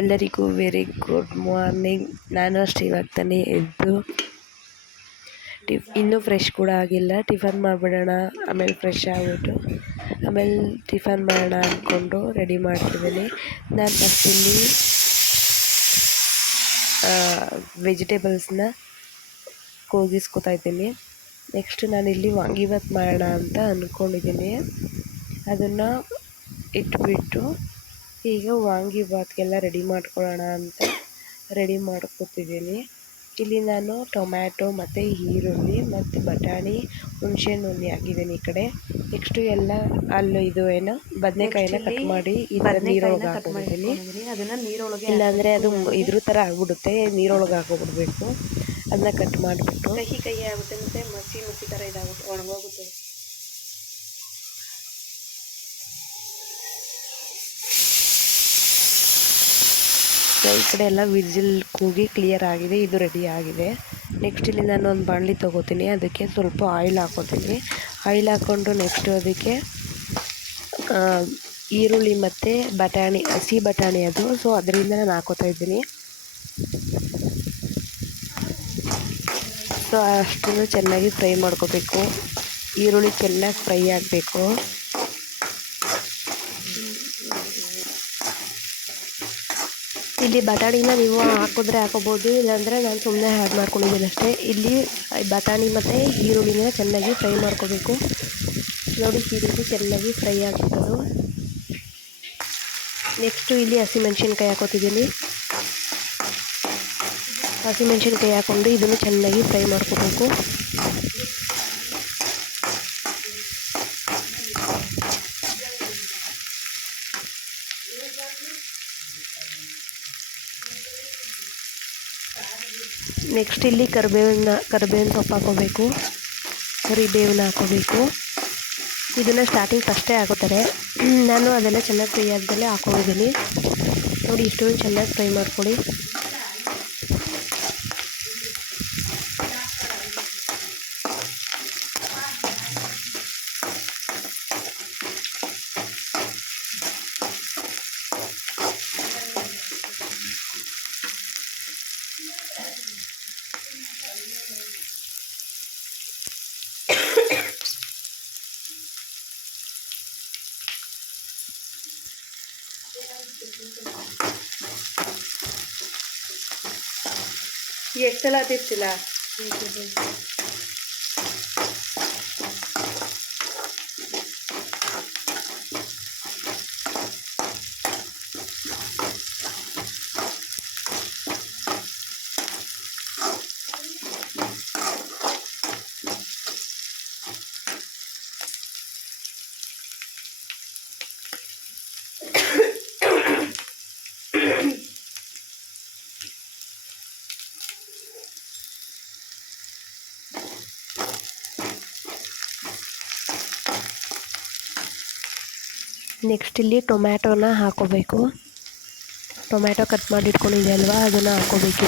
ಎಲ್ಲರಿಗೂ very good morning ನಾನು ಅಷ್ಟೇ ಇವಾಗ ತಾನೇ ಎದ್ದು ಟಿಫ್ ಇನ್ನೂ ಫ್ರೆಶ್ ಕೂಡ ಆಗಿಲ್ಲ. ಟಿಫನ್ ಮಾಡಿಬಿಡೋಣ. ಆಮೇಲೆ ಫ್ರೆಶ್ ಆಗಿಬಿಟ್ಟು ಆಮೇಲೆ ಟಿಫನ್ ಮಾಡೋಣ ಅಂದ್ಕೊಂಡು ರೆಡಿ ಮಾಡ್ತಿದ್ದೀನಿ. ನಾನು ಫಸ್ಟ್ ಇಲ್ಲಿ ವೆಜಿಟೇಬಲ್ಸ್ನ ಕೂಗಿಸ್ಕೊತಾ ಇದ್ದೀನಿ. ನೆಕ್ಸ್ಟ್ ನಾನು ಇಲ್ಲಿ ವಾಂಗಿಭಾತ್ ಮಾಡೋಣ ಅಂತ ಅಂದ್ಕೊಂಡಿದ್ದೀನಿ ಅದನ್ನು ಇಟ್ಬಿಟ್ಟು ಈಗ ವಾಂಗಿಭಾತ್ಗೆಲ್ಲ ರೆಡಿ ಮಾಡ್ಕೊಳ್ಳೋಣ ಅಂತ ರೆಡಿ ಮಾಡ್ಕೊತಿದ್ದೀನಿ. ಇಲ್ಲಿ ನಾನು ಟೊಮ್ಯಾಟೊ ಮತ್ತು ಈರುಳ್ಳಿ ಮತ್ತು ಬಟಾಣಿ ಹುಣಸೆಹಣ್ಣು ಹುಳಿ ಹಾಕಿದ್ದೀನಿ ಈ ಕಡೆ. ನೆಕ್ಸ್ಟು ಎಲ್ಲ ಅಲ್ಲೂ ಇದು ಏನು ಬದನೆಕಾಯಿನ ಕಟ್ ಮಾಡಿ ಥರ ನೀರೊಳಗೆ ಹಾಕೊಂಡಿದ್ದೀನಿ. ಅದನ್ನು ನೀರೊಳಗೆ ಇಲ್ಲಾಂದರೆ ಅದು ಇದ್ರ ಥರ ಆಗ್ಬಿಡುತ್ತೆ ನೀರೊಳಗೆ ಹಾಕೋಬಿಡ್ಬೇಕು. ಅದನ್ನ ಕಟ್ ಮಾಡಿಬಿಟ್ಟು. ಕಹಿ ಕಹಿ ಆಗುತ್ತೆ ಮತ್ತು ಮಸಿ ಮಸಿ ಥರ ಇದಾಗುತ್ತೆ ಒಣಗೋಗುತ್ತೆ. ಸೊ, ಈ ಕಡೆ ಎಲ್ಲ ವಿಜಿಲ್ ಕೂಗಿ ಕ್ಲಿಯರ್ ಆಗಿದೆ, ಇದು ರೆಡಿ ಆಗಿದೆ. ನೆಕ್ಸ್ಟ್ ಇಲ್ಲಿ ನಾನು ಒಂದು ಬಾಣಲಿ ತೊಗೋತೀನಿ, ಅದಕ್ಕೆ ಸ್ವಲ್ಪ ಆಯಿಲ್ ಹಾಕೋತೀನಿ. ಆಯಿಲ್ ಹಾಕ್ಕೊಂಡು ನೆಕ್ಸ್ಟ್ ಅದಕ್ಕೆ ಈರುಳ್ಳಿ ಮತ್ತು ಬಟಾಣಿ, ಹಸಿ ಬಟಾಣಿ ಅದು. ಸೊ ಅದರಿಂದ ನಾನು ಹಾಕೋತಾ ಇದ್ದೀನಿ. ಸೊ ಅಷ್ಟನ್ನು ಚೆನ್ನಾಗಿ ಫ್ರೈ ಮಾಡ್ಕೋಬೇಕು. ಈರುಳ್ಳಿ ಚೆನ್ನಾಗಿ ಫ್ರೈ ಆಗಬೇಕು. ಇಲ್ಲಿ ಬಟಾಣಿನ ನೀವು ಹಾಕಿದ್ರೆ ಹಾಕೋಬೋದು ಇಲ್ಲಾಂದರೆ ನಾನು ಸುಮ್ಮನೆ ಆ್ಯಡ್ ಮಾಡ್ಕೊಂಡಿದ್ದೀನಿ ಅಷ್ಟೇ. ಇಲ್ಲಿ ಬಟಾಣಿ ಮತ್ತು ಈರುಳ್ಳಿನ ಚೆನ್ನಾಗಿ ಫ್ರೈ ಮಾಡ್ಕೋಬೇಕು. ನೋಡಿ ಈ ಚೆನ್ನಾಗಿ ಫ್ರೈ ಆಗಿರ್ತದೆ ನೆಕ್ಸ್ಟು ಇಲ್ಲಿ ಹಸಿಮೆಣ್ಸಿನ್ಕಾಯಿ ಹಾಕೋತಿದ್ದೀನಿ. ಹಸಿಮೆಣ್ಸಿನ್ಕಾಯಿ ಹಾಕ್ಕೊಂಡು ಇದನ್ನು ಚೆನ್ನಾಗಿ ಫ್ರೈ ಮಾಡ್ಕೋಬೇಕು. ನೆಕ್ಸ್ಟ್ ಇಲ್ಲಿ ಕರಿಬೇವಿನ ಕರಿಬೇವಿನ ಸೊಪ್ಪು ಹಾಕೋಬೇಕು. ಕರಿಬೇವನ್ನ ಹಾಕೋಬೇಕು. ಇದನ್ನು ಸ್ಟಾರ್ಟಿಂಗ್ ಫಸ್ಟೇ ಹಾಕೋತಾರೆ. ನಾನು ಅದೆಲ್ಲ ಚೆನ್ನಾಗಿ ಫ್ರೈ ಆದಮೇಲೆ ಹಾಕೊಂಡಿದ್ದೀನಿ ನೋಡಿ, ಇಷ್ಟೊಂದು ಚೆನ್ನಾಗಿ ಫ್ರೈ ये चला दे चला ನೆಕ್ಸ್ಟ್ ಇಲ್ಲಿ ಟೊಮ್ಯಾಟೋನ ಹಾಕೋಬೇಕು. ಟೊಮ್ಯಾಟೊ ಕಟ್ ಮಾಡಿ ಇಟ್ಕೊಂಡಿದೆ ಅಲ್ವಾ? ಅದನ್ನು ಹಾಕೋಬೇಕು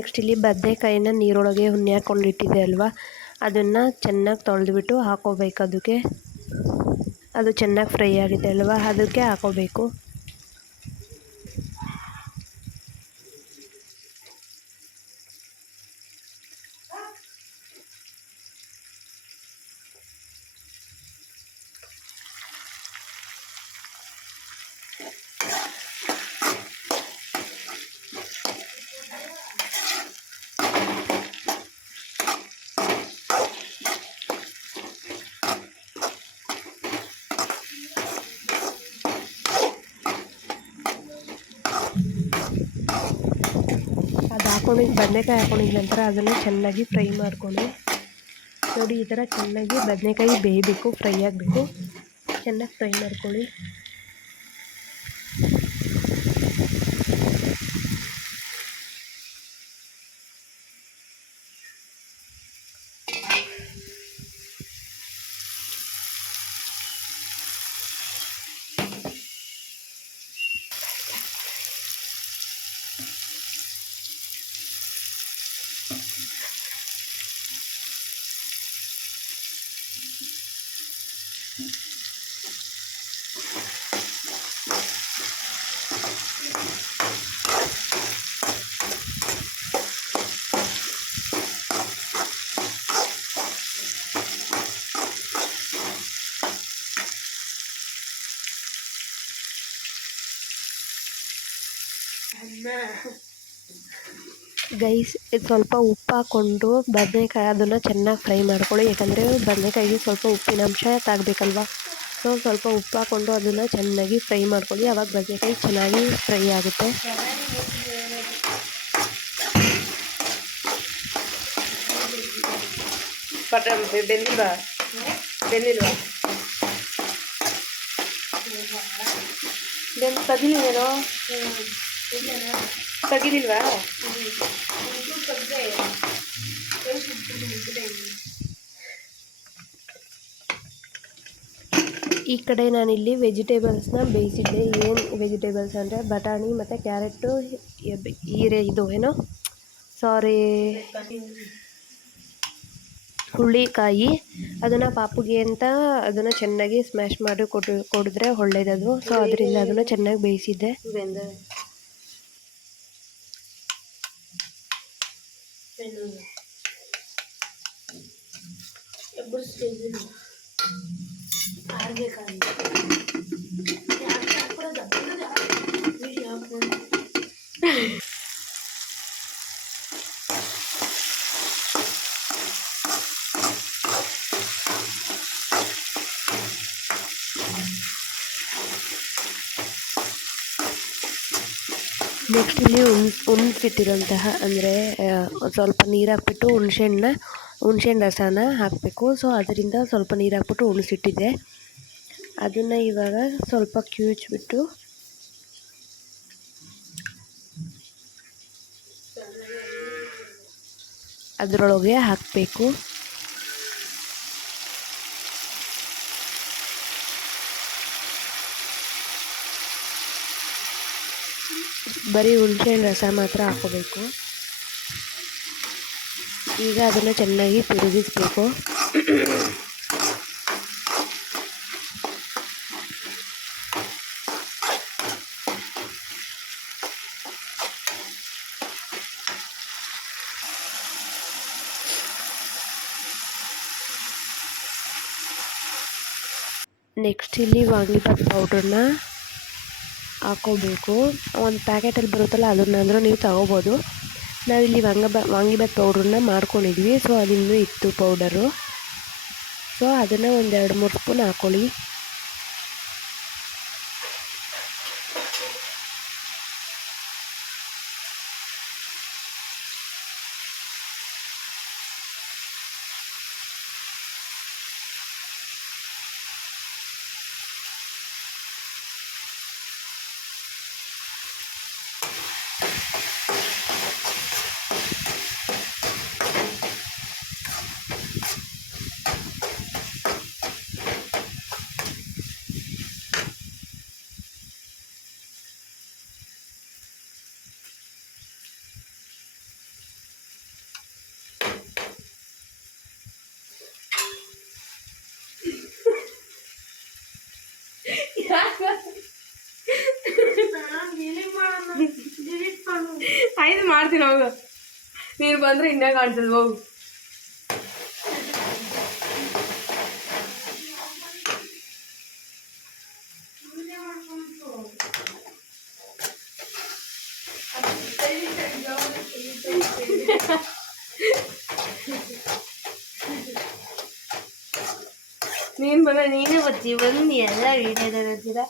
ನೆಕ್ಸ್ಟ್ ಇಲ್ಲಿ ಬದನೆಕಾಯಿನ ನೀರೊಳಗೆ ಹುಣ್ಣಿ ಹಾಕ್ಕೊಂಡು ಇಟ್ಟಿದೆ ಅಲ್ವಾ? ಅದನ್ನು ಚೆನ್ನಾಗಿ ತೊಳೆದ್ಬಿಟ್ಟು ಹಾಕೋಬೇಕು. ಅದಕ್ಕೆ ಅದು ಚೆನ್ನಾಗಿ ಫ್ರೈ ಆಗಿದೆ ಅಲ್ವಾ? ಅದಕ್ಕೆ ಹಾಕೋಬೇಕು. ಅದು ಹಾಕೊಂಡು ಬದನೆಕಾಯಿ ನಂತರ ಅದನ್ನು ಚೆನ್ನಾಗಿ ಫ್ರೈ ಮಾಡಿಕೊಂಡು ನೋಡಿ ಈ ಥರ ಚೆನ್ನಾಗಿ ಬದನೆಕಾಯಿ ಬೇಯಬೇಕು, ಫ್ರೈ ಆಗಬೇಕು. ಚೆನ್ನಾಗಿ ಫ್ರೈ ಮಾಡ್ಕೊಳ್ಳಿ. ಗೈಸ್, ಸ್ವಲ್ಪ ಉಪ್ಪು ಹಾಕ್ಕೊಂಡು ಬದನೆಕಾಯಿ ಅದನ್ನು ಚೆನ್ನಾಗಿ ಫ್ರೈ ಮಾಡ್ಕೊಳ್ಳಿ. ಯಾಕಂದರೆ ಬದನೆಕಾಯಿಗೆ ಸ್ವಲ್ಪ ಉಪ್ಪಿನ ಅಂಶ ತಾಗಬೇಕಲ್ವ? ಸೊ, ಸ್ವಲ್ಪ ಉಪ್ಪು ಹಾಕ್ಕೊಂಡು ಅದನ್ನು ಚೆನ್ನಾಗಿ ಫ್ರೈ ಮಾಡ್ಕೊಳ್ಳಿ. ಆವಾಗ ಬದನೆಕಾಯಿ ಚೆನ್ನಾಗಿ ಫ್ರೈ ಆಗುತ್ತೆ. ಬೆಂದಿಲ್ವಾ ಬೆಂದಿಲ್ವಾ ಬೆಂದು ತಗಿಲಿಲ್ವೇನೋ? ತಗಿಲಿಲ್ವಾ? ಈ ಕಡೆ ನಾನಿಲ್ಲಿ ವೆಜಿಟೇಬಲ್ಸ್ನ ಬೇಯಿಸಿದ್ದೆ. ಏನು ವೆಜಿಟೇಬಲ್ಸ್ ಅಂದರೆ ಬಟಾಣಿ ಮತ್ತು ಕ್ಯಾರೆಟು ಹೀರೆ ಇದು ಏನೋ? ಸಾರಿ ಹುಳಿಕಾಯಿ ಅದನ್ನು ಪಾಪುಗೆ ಅಂತ ಅದನ್ನು ಚೆನ್ನಾಗಿ ಸ್ಮ್ಯಾಶ್ ಮಾಡಿ ಕೊಟ್ಟು ಕೊಡಿದ್ರೆ ಒಳ್ಳೇದದು. ಸೊ ಅದರಿಂದ ಅದನ್ನು ಚೆನ್ನಾಗಿ ಬೇಯಿಸಿದ್ದೆ. పెనుంది ఎప్పుడు స్టేజ్ ఆర్గే కానీ అప్పుడు దగ్గర వీడియో ನೆಕ್ಸ್ಟ್ ಇಲ್ಲಿ ಉಣ್ ಉಣ್ಸಿಟ್ಟಿರೋಂತಹ ಅಂದರೆ ಸ್ವಲ್ಪ ನೀರು ಹಾಕ್ಬಿಟ್ಟು ಹುಣ್ಸೆಹಣ್ಣ ಹುಣ್ಸೆಹಣ್ಣು ರಸನ ಹಾಕಬೇಕು. ಸೊ ಅದರಿಂದ ಸ್ವಲ್ಪ ನೀರು ಹಾಕ್ಬಿಟ್ಟು ಉಣಿಸಿಟ್ಟಿದ್ದೆ. ಅದನ್ನು ಇವಾಗ ಸ್ವಲ್ಪ ಕ್ಯೂಚ್ಬಿಟ್ಟು ಅದರೊಳಗೆ ಹಾಕಬೇಕು. ಬರೀ ಹುಣಸೆಹಣ್ಣು ರಸ ಮಾತ್ರ ಹಾಕೋಬೇಕು ಈಗ ಅದನ್ನು ಚೆನ್ನಾಗಿ ತಿರುಗಿಸ್ಬೇಕು ನೆಕ್ಸ್ಟ್ ಇಲ್ಲಿ ವಾಂಗಿಬಾತ್ ಪೌಡ್ರನ್ನ ಹಾಕೋಬೇಕು. ಒಂದು ಪ್ಯಾಕೆಟಲ್ಲಿ ಬರುತ್ತಲ್ಲ ಅದನ್ನಾದರೂ ನೀವು ತಗೋಬೋದು. ನಾವಿಲ್ಲಿ ವಾಂಗ ವಾಂಗಿಬಾತ್ ಪೌಡ್ರನ್ನ ಮಾಡ್ಕೊಂಡಿದ್ವಿ. ಸೊ ಅದಿನ್ನೂ ಇತ್ತು ಪೌಡರು. ಸೊ ಅದನ್ನು ಒಂದು ಎರಡು ಮೂರು ಸ್ಪೂನ್ ಹಾಕ್ಕೊಳ್ಳಿ ಆಯ್ತು ಮಾಡ್ತೀನಿ ಹೋಗು ನೀನು ಬಂದ್ರೆ ಇನ್ನೇ ಕಾಣ್ತದೆ ಹೋಗು ನೀನು ಬಂದ್ರೆ ನೀನೇ ಬರ್ತೀವಿ ಬಂದು ಎಲ್ಲ ವೀಡಿಯೋದಾಗ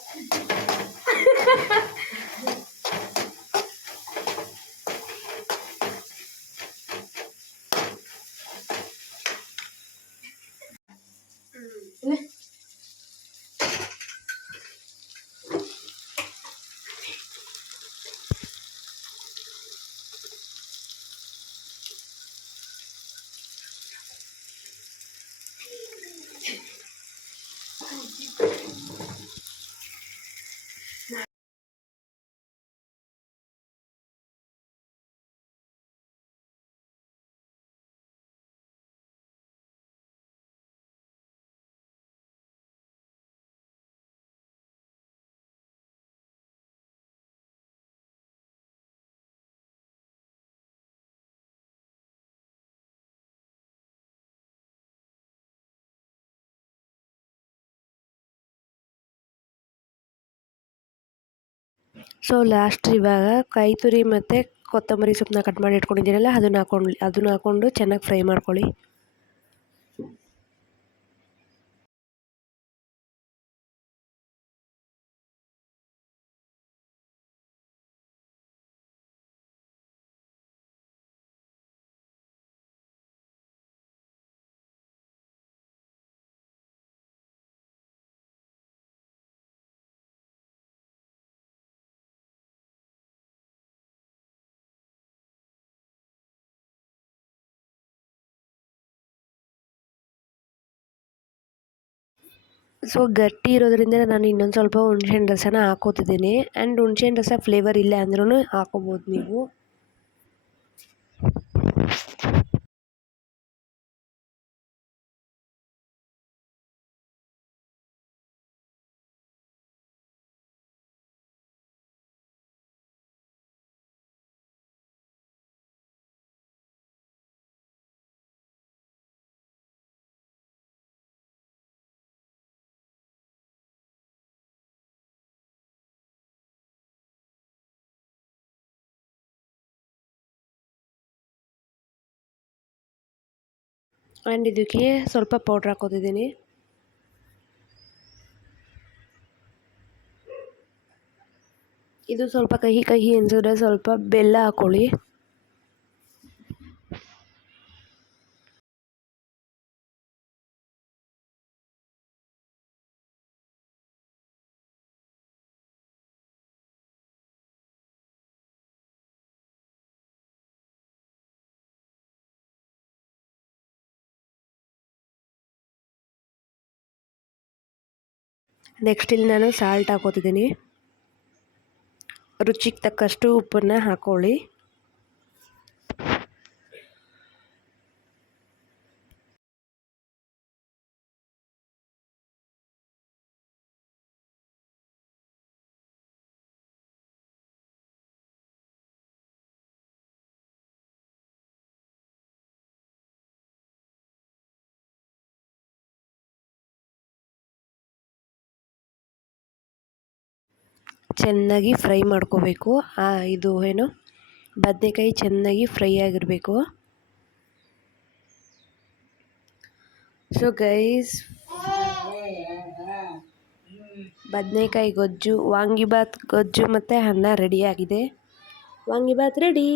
ಸೊ ಲಾಸ್ಟ್ ಇವಾಗ ಕೈತುರಿ ತುರಿ ಮತ್ತು ಕೊತ್ತಂಬರಿ ಸೊಪ್ಪನ್ನ ಕಟ್ ಮಾಡಿ ಇಟ್ಕೊಂಡಿದ್ದೀರಲ್ಲ, ಅದನ್ನ ಹಾಕೊಂಡು, ಅದನ್ನ ಹಾಕ್ಕೊಂಡು ಚೆನ್ನಾಗಿ ಫ್ರೈ ಮಾಡ್ಕೊಳ್ಳಿ. ಸೊ ಗಟ್ಟಿ ಇರೋದ್ರಿಂದ ನಾನು ಇನ್ನೊಂದು ಸ್ವಲ್ಪ ಹುಣ್ಸೆಹಣ್ಣು ರಸನ ಹಾಕೋತಿದ್ದೀನಿ. ಆ್ಯಂಡ್ ಹುಣ್ಸೆಹಣ್ಣು ರಸ ಫ್ಲೇವರ್ ಇಲ್ಲ ಅಂದ್ರೂ ಹಾಕೋಬೋದು ನೀವು. ಆ್ಯಂಡ್ ಇದಕ್ಕೆ ಸ್ವಲ್ಪ ಪೌಡ್ರ್ ಹಾಕೋತಿದ್ದೀನಿ. ಇದು ಸ್ವಲ್ಪ ಕಹಿ ಕಹಿ ಅನ್ಸಿದ್ರೆ ಸ್ವಲ್ಪ ಬೆಲ್ಲ ಹಾಕ್ಕೊಳ್ಳಿ ನೆಕ್ಸ್ಟ್ ಇಲ್ಲಿ ನಾನು ಸಾಲ್ಟ್ ಹಾಕೋತಿದ್ದೀನಿ. ರುಚಿಗೆ ತಕ್ಕಷ್ಟು ಉಪ್ಪನ್ನು ಹಾಕ್ಕೊಳ್ಳಿ ಚೆನ್ನಾಗಿ ಫ್ರೈ ಮಾಡ್ಕೋಬೇಕು. ಇದು ಏನು? ಬದನೆಕಾಯಿ ಚೆನ್ನಾಗಿ ಫ್ರೈ ಆಗಿರಬೇಕು. ಸೊ ಗೈಸ್ ಬದನೆಕಾಯಿ ಗೊಜ್ಜು ವಾಂಗಿಬಾತ್ ಗೊಜ್ಜು ಮತ್ತು ಅನ್ನ ರೆಡಿಯಾಗಿದೆ ವಾಂಗಿಬಾತ್ ರೆಡಿ